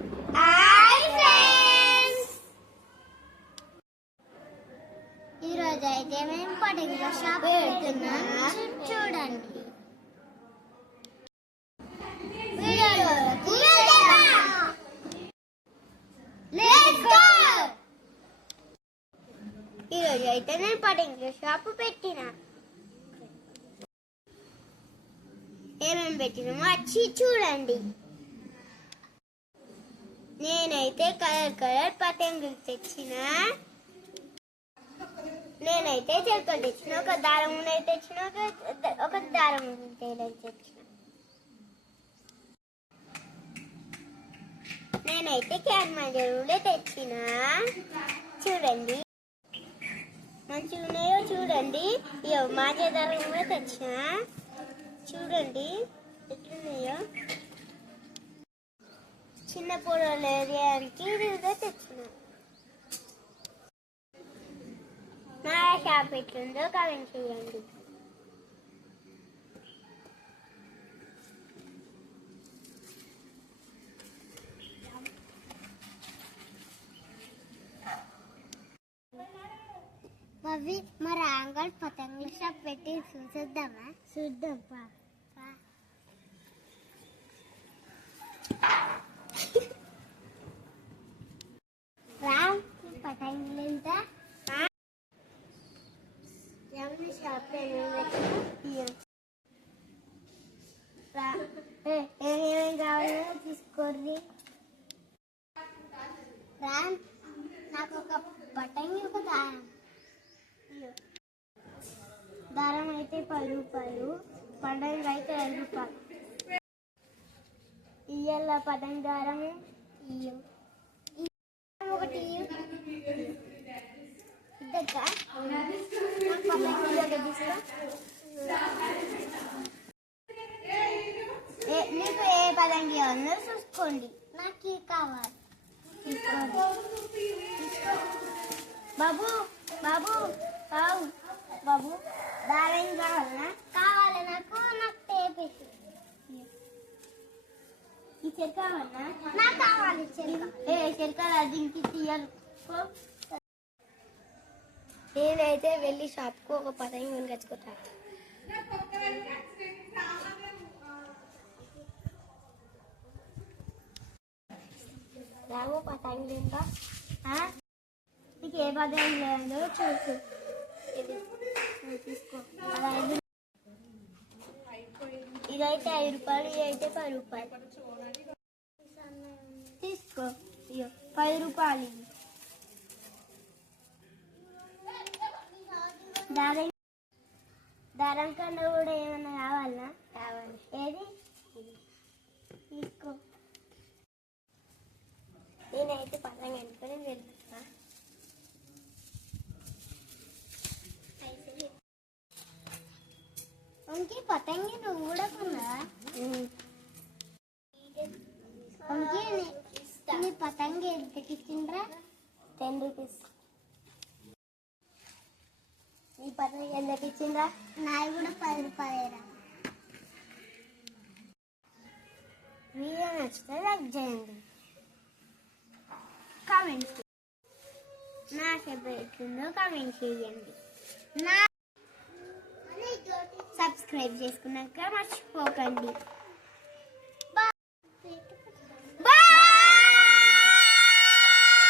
Hi friends ఈరోజు అయితే మేము పడగల షాప్ పెడుతున్నాం. చూడండి. ఈరోజు అయితే నేను పడంగి షాప్ పెట్టిన. ఏమేమి పెట్టినామో వచ్చి చూడండి. నేనైతే కలర్ కలర్ పతంగులు తెచ్చిన. నేనైతే చిలకలు తెచ్చిన. ఒక దారం ఉన్నది తెచ్చిన ఒక ఒక దారం తెచ్చిన. నేనైతే క్యాన్ మంజరులే తెచ్చిన. చూడండి. మంచిగా ఉన్నాయో చూడండి. ఇయో మాజే దారం కూడా తెచ్చిన. చూడండి. ఎట్లున్నాయో. చిన్న పొడవులు ఏరియానికి ఇది కూడా తెచ్చిన నా షాప్ ఎట్లుందో కామెంట్ చేయండి. అవి మరి ఆంగల్ పతంగుల షాప్ పెట్టి చూసేద్దామా? చూద్దాం పా పా. రామ్ పతంగులు ఎంత ఎవరి షాప్ ఏమేమి కావాలో తీసుకోర్రి రామ్ నాకు ఒక పతంగి ఒక దారం దారం అయితే పది రూపాయలు పండుగ అయితే ఐదు రూపాయలు ఇయ్యాల పతంగి దారం ఇయ్యం ఈ దారం ఒకటి ఇయ్యు ఇద్దరికా? నాకు పతంగి ఒకటి తీసుకో. ఏ- నీకు ఏ పతంగి కావాలో? చూసుకోండి నాకు ఇది కావాలి. బాబు బాబు బాబు బాబు దారం కావాలనా కావాలి నాకు నాకు టేప్ ఈ చెరుకు కావాలనా నాకు కావాలి? చెరుకు ఏ చెరుకు దీనికి తీయాలి నేనైతే వెళ్ళి షాప్కు ఒక పతంగి కొనుకొచ్చుకుంటా రాము పతంగి ఇంకా నీకు ఏ పదంగా లేదో? చూసు తీసుకో. అలా ఇదైతే ఐదు రూపాయలు ఇదైతే పది రూపాయలు. తీసుకో. పది రూపాయలు దారం దారం కన్నా కూడా ఏమన్నా కావాలా? కావాలి. ఏది? తీసుకో నేనైతే పతంగ అనుకుని వెళ్తున్నా ఇంకి పతంగి నువ్వు కూడా కొన్నా? నీ పతంగి ఎంతకి ఇచ్చిండ్రా టెన్ రూపీస్. నీ పతంగి ఎంతకి ఇచ్చిండ్రా? నాది కూడా పది రూపాయలేరా వీడియో నచ్చితే లైక్ చేయండి. కామెంట్ నా ఎట్లుందో కామెంట్ చేయండి. నా సబ్స్క్రైబ్ చేసుకున్నాక మర్చిపోకండి.